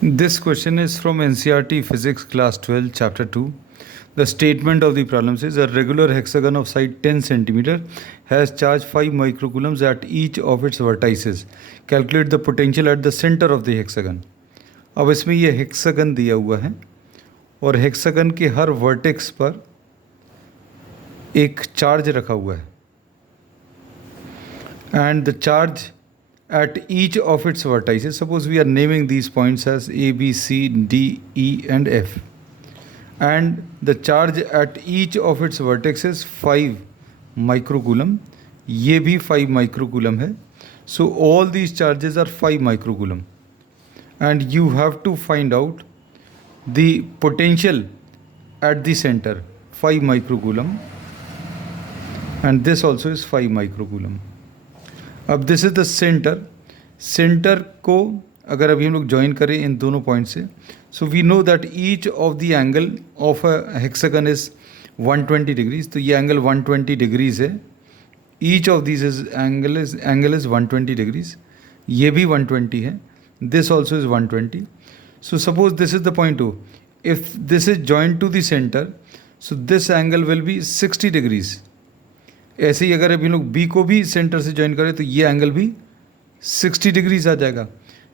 This question is from NCERT Physics Class 12, Chapter 2. The statement of the problem says a regular hexagon of side 10 cm has charge 5 microcoulombs at each of its vertices. Calculate the potential at the center of the hexagon. अब इसमें ये hexagon दिया हुआ है और hexagon के हर vertex पर एक चार्ज रखा हुआ है and the charge at each of its vertices, suppose we are naming these points as A, B, C, D, E and F, and the charge at each of its vertices 5 microcoulomb, ये भी 5 microcoulomb है. So all these charges are 5 microcoulomb and you have to find out the potential at the center 5 microcoulomb and this also is 5 microcoulomb. अब this is the centre को अगर अभी हम लोग join करें इन दोनों पॉइंट से, so we know that each of the angle of a hexagon is 120 degrees. तो ये एंगल 120 डिग्रीज है. Each of this angle is 120 degrees. ये भी 120 है. This also is 120. So suppose this is the point O. If this is joint to the centre, so this angle will be 60 degrees. ऐसे ही अगर अभी लोग B को भी सेंटर से ज्वाइन करें तो ये एंगल भी 60 डिग्रीज आ जाएगा.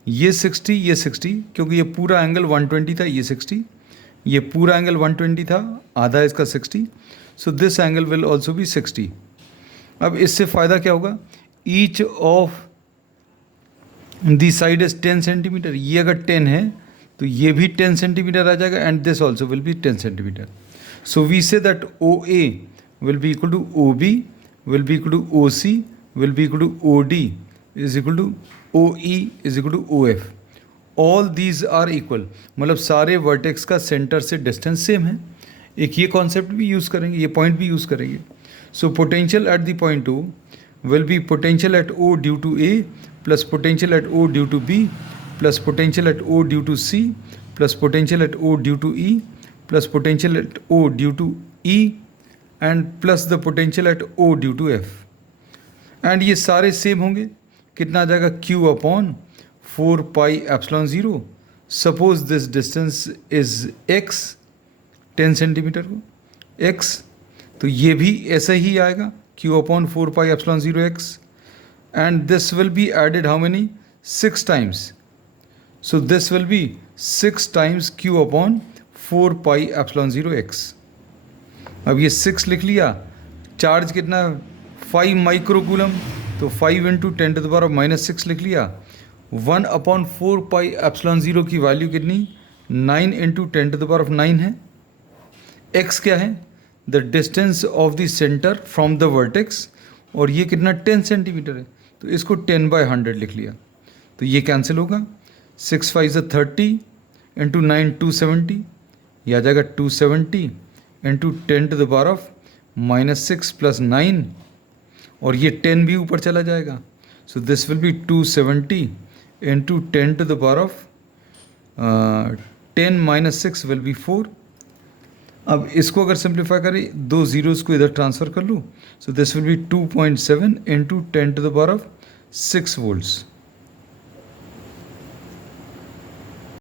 ये 60 क्योंकि ये पूरा एंगल 120 था, ये 60, ये पूरा एंगल 120 था, आधा इसका 60. सो this angle will also be 60. अब इससे फ़ायदा क्या होगा? Each of the side is 10 centimetre. ये अगर 10 है तो ये भी 10 सेंटीमीटर आ जाएगा and this also will be 10 centimetre. So we say that O A will be equal to OB, will be equal to OC, will be equal to OD is equal to OE is equal to OF. All these are equal. मतलब सारे vertex का centre से distance same है. एक ये concept भी use करेंगे, ये पॉइंट भी यूज़ करेंगे. So potential at the point O will be potential at O due to A plus potential at O due to B plus potential at O due to C plus potential at O due to E plus potential at O due to E and plus the potential at O due to F. एंड ये सारे same होंगे. कितना आ जाएगा? Q upon 4 pi epsilon 0. Suppose this distance is x 10 centimetre को x, तो ये भी ऐसा ही आएगा Q upon 4 pi epsilon 0 x. And this will be added how many? 6 times. So this will be 6 times Q upon 4 pi epsilon 0 x. अब ये 6 लिख लिया. चार्ज कितना? 5 माइक्रोकूलम, तो 5 into 10 to the power minus 6 लिख लिया. 1 अपॉन 4 पाई एप्सिलॉन 0 की value कितनी? 9 इंटू 10 टू द पावर 9 है. x क्या है? The distance of the centre from the vertex, और ये कितना? 10 सेंटीमीटर है, तो इसको 10/100 लिख लिया. तो ये कैंसिल होगा. 6 5 30 इंटू 9 270, यह आ जाएगा 270 into 10 to the power of minus 6 plus 9, और ये 10 भी ऊपर चला जाएगा. So this will be 270 into 10 to the power of 10 minus 6 will be 4. अब इसको अगर सिंप्लीफाई करें, दो जीरोस को इधर ट्रांसफ़र कर लूँ. So this will be 2.7 into 10 to the power of 6 volts.